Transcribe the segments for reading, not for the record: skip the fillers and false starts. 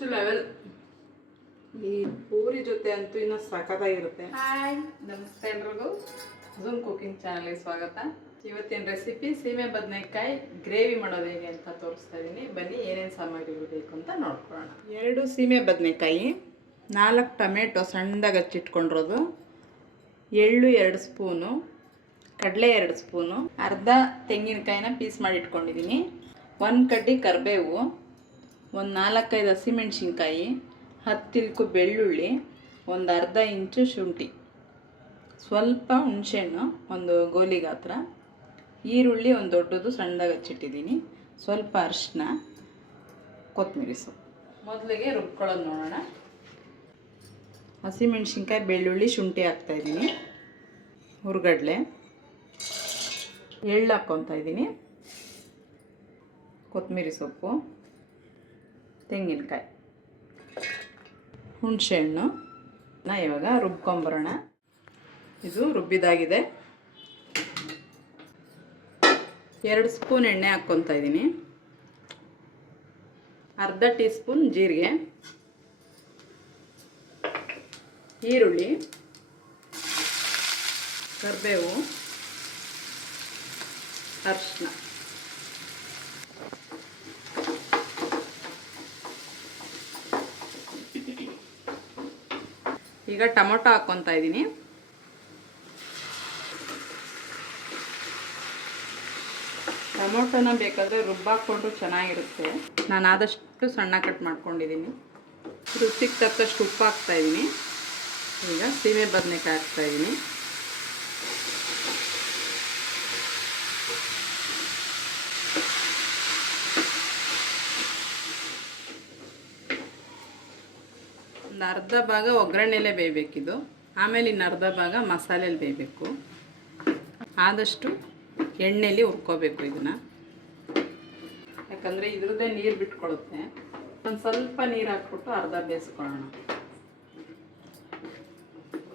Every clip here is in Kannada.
Next level. ಈ ಪೂರಿ ಜೊತೆ ಅಂತೂ ಇನ್ನೂ ಸಖತ್ತಾಗಿರುತ್ತೆ. ಹಾಯ್, ನಮಸ್ತೆ ಎಲ್ರಿಗೂ. ಝೂಮ್ ಕುಕಿಂಗ್ ಚಾನಲ್ಗೆ ಸ್ವಾಗತ. ಇವತ್ತಿನ ರೆಸಿಪಿ ಸೀಮೆ ಬದನೆಕಾಯಿ ಗ್ರೇವಿ ಮಾಡೋದು ಹೇಗೆ ಅಂತ ತೋರಿಸ್ತಾ ಇದ್ದೀನಿ. ಬನ್ನಿ ಏನೇನು ಸಾಮಗ್ರಿಗಳು ಬೇಕು ಅಂತ ನೋಡ್ಕೊಳ್ಳೋಣ. 2 ಸೀಮೆ ಬದನೆಕಾಯಿ, 4 ಟೊಮೆಟೊ ಸಣ್ಣದಾಗಿ ಹಚ್ಚಿಟ್ಕೊಂಡಿರೋದು, ಎಳ್ಳು 2 ಸ್ಪೂನು, ಕಡಲೆ 2 ಸ್ಪೂನು, ಅರ್ಧ ತೆಂಗಿನಕಾಯಿನ ಪೀಸ್ ಮಾಡಿ ಇಟ್ಕೊಂಡಿದ್ದೀನಿ, 1 ಕಡ್ಡಿ ಕರಿಬೇವು, ಒಂದು 4-5 ಹಸಿಮೆಣ್ಸಿನ್ಕಾಯಿ, 10 ಇಲ್ಕು ಬೆಳ್ಳುಳ್ಳಿ, ಒಂದು ಅರ್ಧ ಇಂಚು ಶುಂಠಿ, ಸ್ವಲ್ಪ ಹುಣಸೆಹಣ್ಣು ಒಂದು ಗೋಲಿ ಗಾತ್ರ, ಈರುಳ್ಳಿ ಒಂದು ದೊಡ್ಡದು ಸಣ್ಣದಾಗಿ ಹಚ್ಚಿಟ್ಟಿದ್ದೀನಿ, ಸ್ವಲ್ಪ ಅರಿಶಿನ, ಕೊತ್ತಂಬರಿ ಸೊಪ್ಪು. ಮೊದಲಿಗೆ ರುಬ್ಕೊಳ್ಳೋದು ನೋಡೋಣ. ಹಸಿಮೆಣ್ಸಿನ್ಕಾಯಿ, ಬೆಳ್ಳುಳ್ಳಿ, ಶುಂಠಿ ಹಾಕ್ತಾಯಿದ್ದೀನಿ, ಹುರ್ಗಡ್ಲೆ, ಎಳ್ಳು ಹಾಕ್ಕೊತಾ ಇದ್ದೀನಿ, ಕೊತ್ತಂಬರಿ ಸೊಪ್ಪು, ತೆಂಗಿನಕಾಯಿ, ಹುಣಸೆಹಣ್ಣು. ಇವಾಗ ರುಬ್ಕೊಂಬರೋಣ. ಇದು ರುಬ್ಬಿದಾಗಿದೆ. 2 ಸ್ಪೂನ್ ಎಣ್ಣೆ ಹಾಕ್ಕೊತಾ ಇದ್ದೀನಿ, ಅರ್ಧ ಟೀ ಸ್ಪೂನ್ ಜೀರಿಗೆ, ಈರುಳ್ಳಿ, ಕರಿಬೇವು, ಅರಿಶಿನ. ಈಗ ಟೊಮೊಟೊ ಹಾಕ್ಕೊತಾ ಇದ್ದೀನಿ. ಟೊಮೊಟೊನ ಬೇಕಾದರೆ ರುಬ್ಬಾಕ್ಕೊಂಡ್ರು ಚೆನ್ನಾಗಿರುತ್ತೆ. ನಾನು ಆದಷ್ಟು ಸಣ್ಣ ಕಟ್ ಮಾಡ್ಕೊಂಡಿದ್ದೀನಿ. ರುಚಿಗೆ ತಕ್ಕಷ್ಟು ಉಪ್ಪು ಹಾಕ್ತಾಯಿದ್ದೀನಿ. ಈಗ ಸೀಮೆ ಬದನೆಕಾಯಿ ಹಾಕ್ತಾಯಿದ್ದೀನಿ. ಒಂದು ಅರ್ಧ ಭಾಗ ಒಗ್ಗರಣೆಲೇ ಬೇಯಬೇಕಿದು, ಆಮೇಲೆ ಇನ್ನು ಅರ್ಧ ಭಾಗ ಮಸಾಲೆಯಲ್ಲಿ ಬೇಯಬೇಕು. ಆದಷ್ಟು ಎಣ್ಣೆಲಿ ಹುರ್ಕೋಬೇಕು ಇದನ್ನು, ಯಾಕಂದರೆ ಇದ್ರದ್ದೇ ನೀರು ಬಿಟ್ಕೊಳ್ಳುತ್ತೆ. ಒಂದು ಸ್ವಲ್ಪ ನೀರು ಹಾಕ್ಬಿಟ್ಟು ಅರ್ಧ ಬೇಯಿಸ್ಕೊಳ್ಳೋಣ.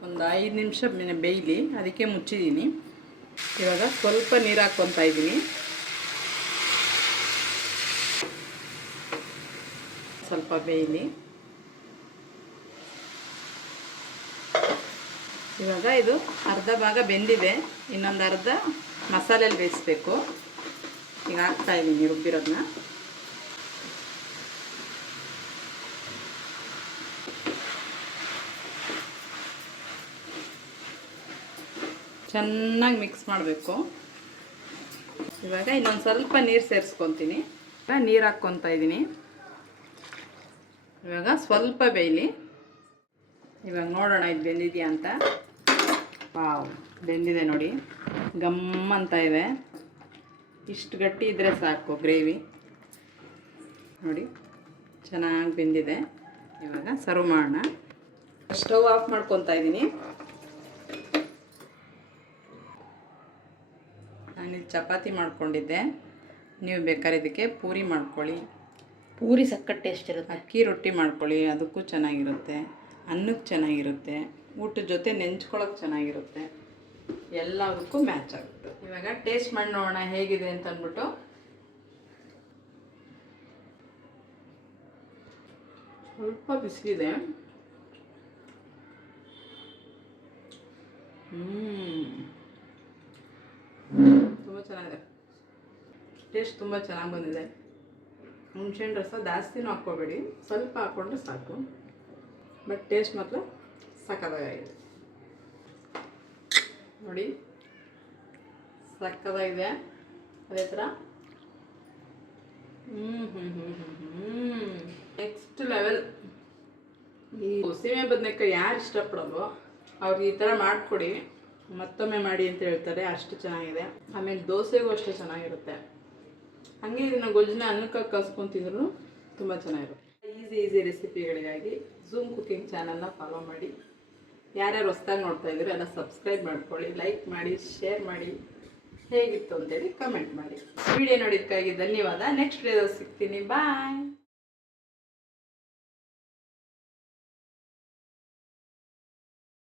ಒಂದು 5 ನಿಮಿಷ ಬೇಯಲಿ, ಅದಕ್ಕೆ ಮುಚ್ಚಿದ್ದೀನಿ. ಇವಾಗ ಸ್ವಲ್ಪ ನೀರು ಹಾಕ್ಕೊತಾ ಇದ್ದೀನಿ. ಸ್ವಲ್ಪ ಬೇಯಲಿ. ಇವಾಗ ಇದು ಅರ್ಧ ಭಾಗ ಬೆಂದಿದೆ, ಇನ್ನೊಂದು ಅರ್ಧ ಮಸಾಲೆಯಲ್ಲಿ ಬೇಯಿಸ್ಬೇಕು. ಈಗ ಹಾಕ್ತಾಯಿದ್ದೀನಿ ರುಬ್ಬಿರೋದನ್ನ. ಚೆನ್ನಾಗಿ ಮಿಕ್ಸ್ ಮಾಡಬೇಕು. ಇವಾಗ ಇನ್ನೊಂದು ಸ್ವಲ್ಪ ನೀರು ಸೇರಿಸ್ಕೊತೀನಿ. ನೀರು ಹಾಕ್ಕೊತಾ ಇದ್ದೀನಿ. ಇವಾಗ ಸ್ವಲ್ಪ ಬೇಯಲಿ. ಇವಾಗ ನೋಡೋಣ ಇದು ಬೆಂದಿದೆಯಾ ಅಂತ. ವಾವ್, ಬೆಂದಿದೆ ನೋಡಿ, ಗಮ್ ಅಂತ ಇದೆ. ಇಷ್ಟು ಗಟ್ಟಿ ಇದ್ದರೆ ಸಾಕು ಗ್ರೇವಿ. ನೋಡಿ ಚೆನ್ನಾಗಿ ಬೆಂದಿದೆ. ಇವಾಗ ಸರ್ವ್ ಮಾಡೋಣ. ಸ್ಟವ್ ಆಫ್ ಮಾಡ್ಕೊತಾ ಇದ್ದೀನಿ. ನಾನಿಲ್ಲಿ ಚಪಾತಿ ಮಾಡ್ಕೊಂಡಿದ್ದೆ. ನೀವು ಬೇಕಾದ್ರೆ ಇದಕ್ಕೆ ಪೂರಿ ಮಾಡ್ಕೊಳ್ಳಿ. ಪೂರಿ ಸಕ್ಕತ್ ಟೇಸ್ಟ್ ಇರುತ್ತೆ. ಅಕ್ಕಿ ರೊಟ್ಟಿ ಮಾಡ್ಕೊಳ್ಳಿ, ಅದಕ್ಕೂ ಚೆನ್ನಾಗಿರುತ್ತೆ. ಅನ್ನಕ್ಕೆ ಚೆನ್ನಾಗಿರುತ್ತೆ, ಊಟದ ಜೊತೆ ನೆಂಚ್ಕೊಳ್ಳೋಕೆ ಚೆನ್ನಾಗಿರುತ್ತೆ, ಎಲ್ಲದಕ್ಕೂ ಮ್ಯಾಚ್ ಆಗುತ್ತೆ. ಇವಾಗ ಟೇಸ್ಟ್ ಮಾಡಿ ನೋಡೋಣ ಹೇಗಿದೆ ಅಂತ ಅಂದ್ಬಿಟ್ಟು. ಸ್ವಲ್ಪ ಬಿಸಿಲಿದೆ. ತುಂಬ ಚೆನ್ನಾಗಿದೆ. ಟೇಸ್ಟ್ ತುಂಬ ಚೆನ್ನಾಗಿ ಬಂದಿದೆ. ಹುಣಸೆಹಣ್ಣು ರಸ ಜಾಸ್ತಿನೂ ಹಾಕ್ಕೋಬೇಡಿ, ಸ್ವಲ್ಪ ಹಾಕ್ಕೊಂಡ್ರೆ ಸಾಕು. ಬಟ್ ಟೇಸ್ಟ್ ಮಾತ್ರ ಸಕ್ಕತ್ತಾಗಿದೆ ನೋಡಿ, ಸಕ್ಕತ್ತಾಗಿದೆ. ಅದೇ ಥರ ನೆಕ್ಸ್ಟ್ ಲೆವೆಲ್. ಈ ಸೀಮೆ ಬದನೆಕಾಯಿ ಯಾರು ಇಷ್ಟಪಡೋದು ಅವ್ರಿಗೆ ಈ ಥರ ಮಾಡಿಕೊಡಿ, ಮತ್ತೊಮ್ಮೆ ಮಾಡಿ ಅಂತ ಹೇಳ್ತಾರೆ. ಅಷ್ಟು ಚೆನ್ನಾಗಿದೆ. ಆಮೇಲೆ ದೋಸೆಗೂ ಅಷ್ಟೇ ಚೆನ್ನಾಗಿರುತ್ತೆ. ಹಾಗೆ ಇದನ್ನು ಗೊಜ್ಜನ್ನ ಅನ್ನಕ್ಕೆ ಕಲ್ಸ್ಕೊತಿದ್ರು ತುಂಬ ಚೆನ್ನಾಗಿರುತ್ತೆ. ಈಸಿ ರೆಸಿಪಿಗಳಿಗಾಗಿ ಝೂಮ್ ಕುಕಿಂಗ್ ಚಾನಲ್ನ ಫಾಲೋ ಮಾಡಿ. ಯಾರ್ಯಾರು ಹೊಸ್ದಾಗಿ ನೋಡ್ತಾ ಇದ್ದೀರಿ ಎಲ್ಲ ಸಬ್ಸ್ಕ್ರೈಬ್ ಮಾಡ್ಕೊಳ್ಳಿ, ಲೈಕ್ ಮಾಡಿ, ಶೇರ್ ಮಾಡಿ, ಹೇಗಿತ್ತು ಅಂತೇಳಿ ಕಮೆಂಟ್ ಮಾಡಿ. ವಿಡಿಯೋ ನೋಡಿದ್ದಕ್ಕಾಗಿ ಧನ್ಯವಾದ. ನೆಕ್ಸ್ಟ್ ವಿಡಿಯೋದಲ್ಲಿ ಸಿಗ್ತೀನಿ. ಬಾಯ್.